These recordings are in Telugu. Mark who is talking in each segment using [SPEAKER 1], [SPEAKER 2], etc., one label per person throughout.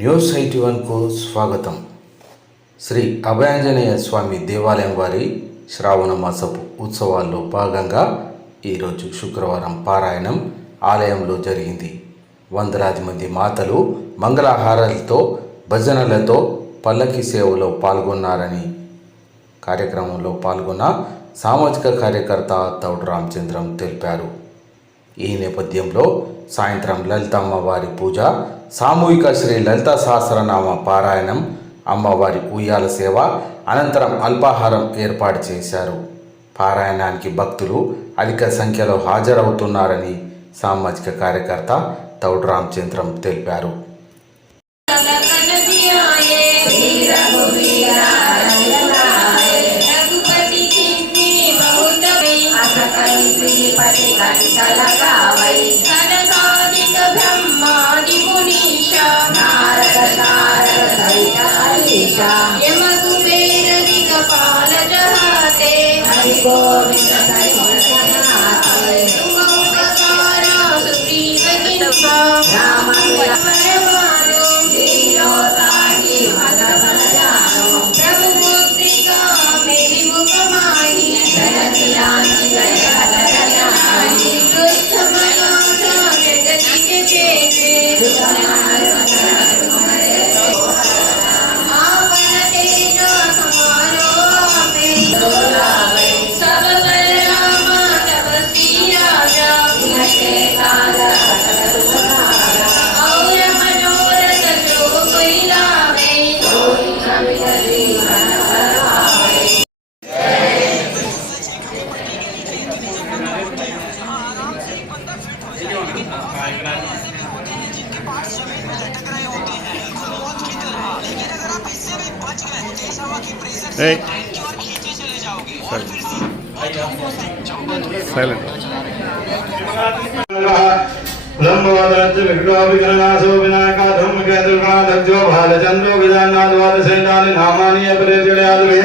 [SPEAKER 1] న్యూస్ ఎయిటీ వన్కు స్వాగతం. శ్రీ అభయాంజనేయ స్వామి దేవాలయం వారి శ్రావణ మాసపు ఉత్సవాల్లో భాగంగా ఈరోజు శుక్రవారం పారాయణం ఆలయంలో జరిగింది. వందలాది మంది మాతలు మంగళహారాలతో భజనలతో పల్లకి సేవలో పాల్గొన్నారని కార్యక్రమంలో పాల్గొన్న సామాజిక కార్యకర్త తౌడు రామచంద్రం తెలిపారు. ఈ నేపథ్యంలో సాయంత్రం లలితమ్మ వారి పూజ సామూహిక శ్రీ లలిత సహస్రనామ పారాయణం అమ్మవారి ఉయ్యాల సేవ అనంతరం అల్పాహారం ఏర్పాటు చేశారు. పారాయణానికి భక్తులు అధిక సంఖ్యలో హాజరవుతున్నారని సామాజిక కార్యకర్త తౌడు రామచంద్రం తెలిపారు.
[SPEAKER 2] कण्ठलकावै कनकादिक ब्रह्मादिमुनीश नारद नारद सहितालीश यम कुबेर दिगपाल जहाते हरि गोविन्द हरि
[SPEAKER 3] Hey. Silent.
[SPEAKER 4] ब्रह्मवादाच्य विकटोऽभिकरणासो विनायकाधर्मकेतुर्गणाधज्यो भालचन्द्रो गजान्नादवादसेनानि नामानि अपरेतिडयादुवे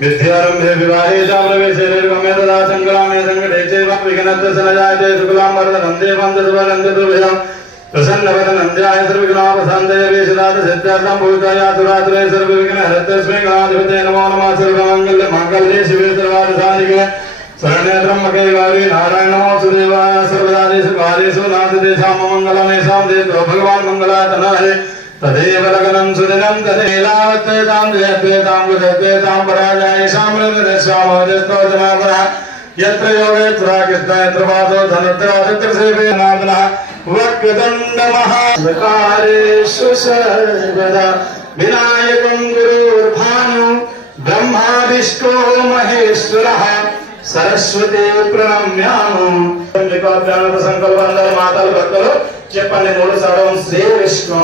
[SPEAKER 4] विद्यारम्भे विवाहे च प्रवेशे रेवमेतदा सङ्ग्रामे सङ्कटे चैव विघ्नत्व सनजायते शुक्लां वरदनं देवां दत्वा रङ्गतुभ्याम् प्रसन्नवदनं ध्याय सर्वविघ्नापसान्दय वेशदात सिद्धार्थं भूताय सुरात्रे सर्वविघ्नहरतस्मै गणाधिपते नमो नमः सर्वमङ्गल्य माङ्गल्ये शिवे सर्वार्थसाधिके शरण्य ब्रह्मके गौरी नारायण नमोसुदेवाय सर्वदादेशु कालेषु नाथदेशां मङ्गलमेषां देतो भगवान् मङ्गलातनहे तदेव लगनं सुदिनं तदेलावत्तेतां जयद्वेतां गुजद्वेतां पराजयेषां मृगदेशामोजस्तोजनापरः यत्र योगेत्र कृष्ण यत्र पादो धनुत्र सेवे नादनः वक्रदण्डमहाकारेषु सर्वदा विनायकं गुरुर्भानु ब्रह्माविष्टो महेश्वरः సరస్వతి ప్రణమ్యాము సంకల్పం అందరూ మాతలు భక్తులు చెప్పండి మూడు సర్వం శ్రీ విష్ణు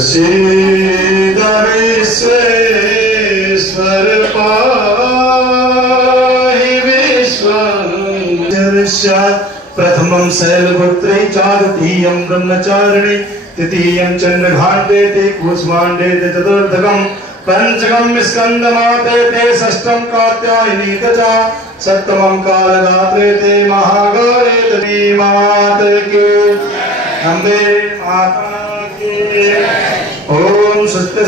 [SPEAKER 4] Sim. शैलपुत्रे च द्वितीयं ब्रह्मचारिणे, तृतीयं चन्द्रघाण्डे ते कूष्माण्डे, ते चतुर्थकम् पञ्चमं स्कन्दमाते ते षष्ठं कात्यायनी च सप्तमं कालरात्रे, ते महागौरे ते मात के अम्बे माता के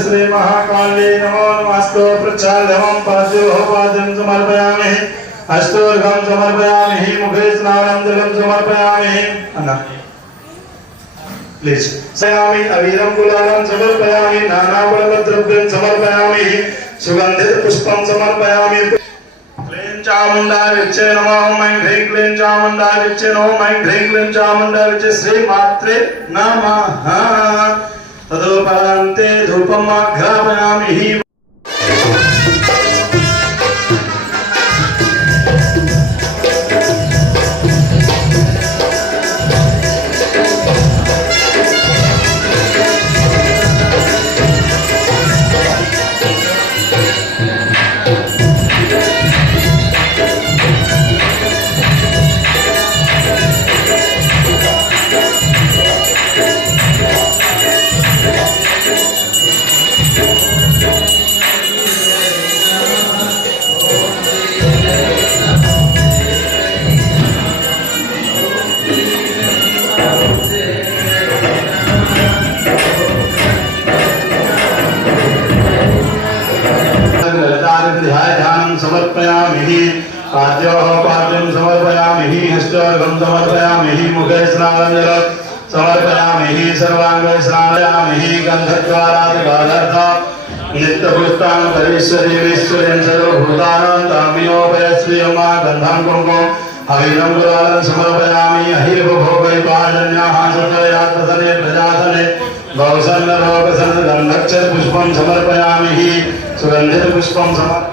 [SPEAKER 4] श्री महाकाले नमो नमस्तो प्रचालमं पाद्यो पाद्यं समर्पयामि अष्टोर्गं समर्पयामि मुखे स्नानं जलं समर्पयामि। अन्ना। प्लीज़ सयामि, अवीरं गुलालं समर्पयामि नानाफलद्रव्यं समर्पयामि, सुगन्धित पुष्पं समर्पयामि। क्लीं चामुण्डाय विच्चे नमः ॐ ह्रीं क्लीं चामुण्डाय विच्चे नमः ॐ ह्रीं क्लीं चामुण्डाय विच्चे श्रीमात्रे नमः तदोपरान्ते धूपम् आघ्रापयामि समर्पयामि पाद्योः पाद्यं समर्पयामि हस्तगं समर्पयामि मुखे स्नानं जलं समर्पयामि सर्वाङ्गे स्नापयामि गन्धद्वारादिबाधर्थ नित्यपुष्टां धरीश्वरी विश्वरेण सर्वभूतानां तामिनोपयस्रियमा गन्धं कुङ्कुम। हविरं गुलालं समर्पयामि अहिर्भोगै पाजन्याः सन्दयात्मसने प्रजासने। भवसन्नभवसन्नगन्धक्षपुष्पं समर्पयामि सुगन्धितपुष्पं समर्पयामि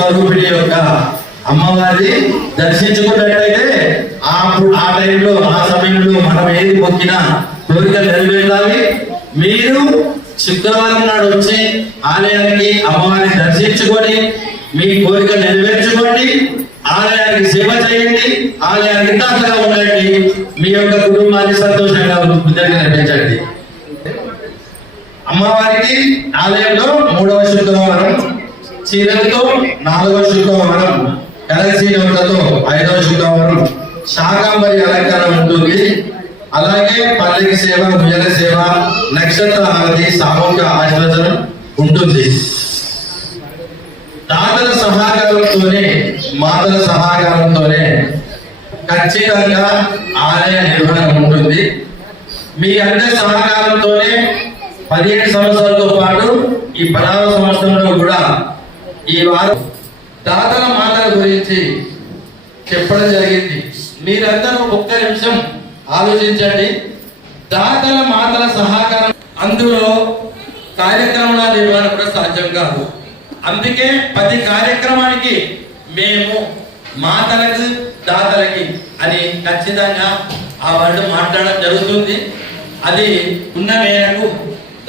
[SPEAKER 5] స్వరూపిణి యొక్క అమ్మవారి దర్శించుకున్నట్లయితే ఆ ఆ టైంలో ఆ సమయంలో మనం ఏది మొక్కినా కోరికలు నెరవేరాలి. మీరు శుక్రవారం నాడు వచ్చి ఆలయానికి అమ్మవారిని దర్శించుకొని మీ కోరిక నెరవేర్చుకోండి ఆలయానికి సేవ చేయండి ఆలయానికి దాతగా ఉండండి. మీ యొక్క కుటుంబాన్ని సంతోషంగా వృద్ధిగా నడిపించండి. అమ్మవారికి ఆలయంలో మూడవ శుక్రవారం చీరలతో నాలుగవ శుక్రవారం కరసీనలతో ఐదవ శుక్రవారం శాకాంబరి అలంకారం ఉంటుంది. అలాగే పల్లకి సేవ భుజన సేవ నక్షత్ర హారతి సామూహిక ఆశీర్వచనం ఉంటుంది. దాతల సహకారంతోనే మాతల సహకారంతోనే ఖచ్చితంగా ఆలయ నిర్వహణ ఉంటుంది. మీ అందరి సహకారంతోనే పదిహేడు సంవత్సరాలతో పాటు ఈ పదహారు సంవత్సరం ఈ వారం దాతల మాటల గురించి చెప్పడం జరిగింది. మీరందరూ ఒక్క నిమిషం ఆలోచించండి. దాతల మాతల సహకారం అందులో కార్యక్రమాల నిర్వహణ కూడా సాధ్యం కాదు. అందుకే ప్రతి కార్యక్రమానికి మేము మాతలకు దాతలకి అని ఖచ్చితంగా ఆ వర్డ్ మాట్లాడడం జరుగుతుంది. అది ఉన్న మేరకు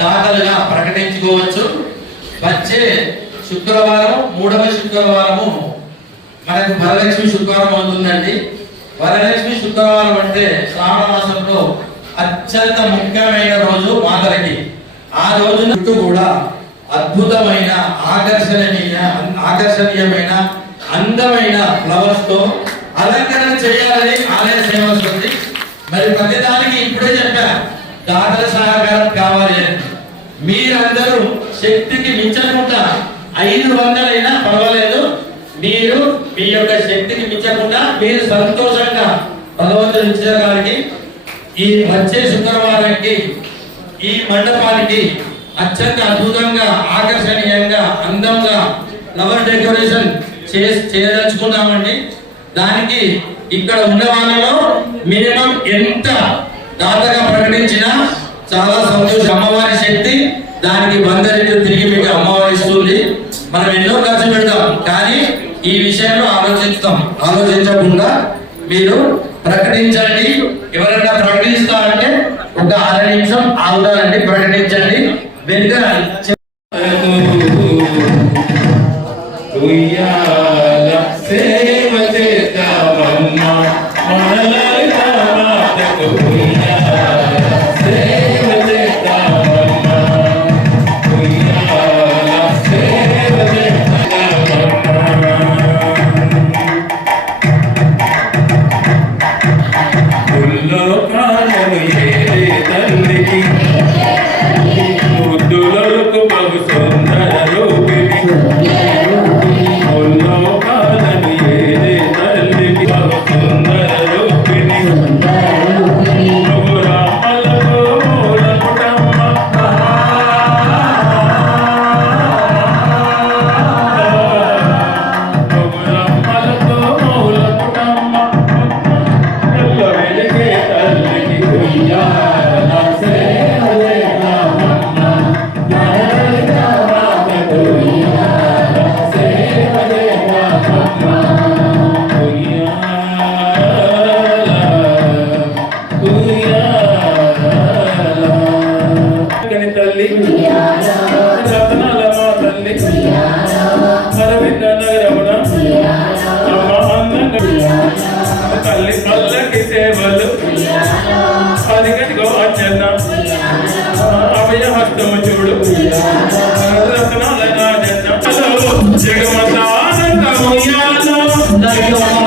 [SPEAKER 5] దాతలుగా ప్రకటించుకోవచ్చు. వచ్చే శుక్రవారం మూడవ శుక్రవారము. మనకు వరలక్ష్మి శుక్రవారం అవుతుందండి. వరలక్ష్మి శుక్రవారం అంటే శ్రావణ మాసంలో అత్యంత ముఖ్యమైన రోజు మాతలకి ఆ రోజు చుట్టూ కూడా అద్భుతమైన ఆకర్షణీయ ఆకర్షణీయమైన అందమైన ఫ్లవర్స్తో అలంకరణ చేయాలని ఆలయ సేవ వస్తుంది మరి ప్రతిదానికి ఇప్పుడే చెప్పా దాతల సహకారం కావాలి అని. మీరందరూ శక్తికి మించకుండా ఐదు వందలైనా పర్వాలేదు. మీరు మీ యొక్క శక్తిని మించకుండా మీరు సంతోషంగా భగవంతుడు ఇచ్చిన గారికి ఈ వచ్చే శుక్రవారానికి ఈ మండపానికి అత్యంత అద్భుతంగా ఆకర్షణీయంగా అందంగా ఫ్లవర్ డెకరేషన్ చేసి చేయదలుచుకున్నామండి. దానికి ఇక్కడ ఉన్న వాళ్ళలో మినిమం ఎంత దాతగా ప్రకటించినా చాలా సంతోషం. అమ్మవారి శక్తి దానికి వంద రెట్లు తిరిగి మీకు అమ్మవారి ఇస్తుంది. మనం ఎన్నో ఖర్చు పెడతాం కానీ ఈ విషయంలో ఆలోచిస్తాం. ఆలోచించకుండా మీరు ప్రకటించండి. ఎవరైనా ప్రకటిస్తారంటే ఒక అర నిమిషం ఆగుతారండి ప్రకటించండి. వెనుక
[SPEAKER 6] సేవ తల్లి రత్నాల తల్లి అరవింద నగరమున అమ్మ అందంగా తల్లి పల్లకి సేవలు అదిగదిగో అచ్చన్న అభయ హస్తము చూడు రత్నాల రాజన్న జగమత యాలో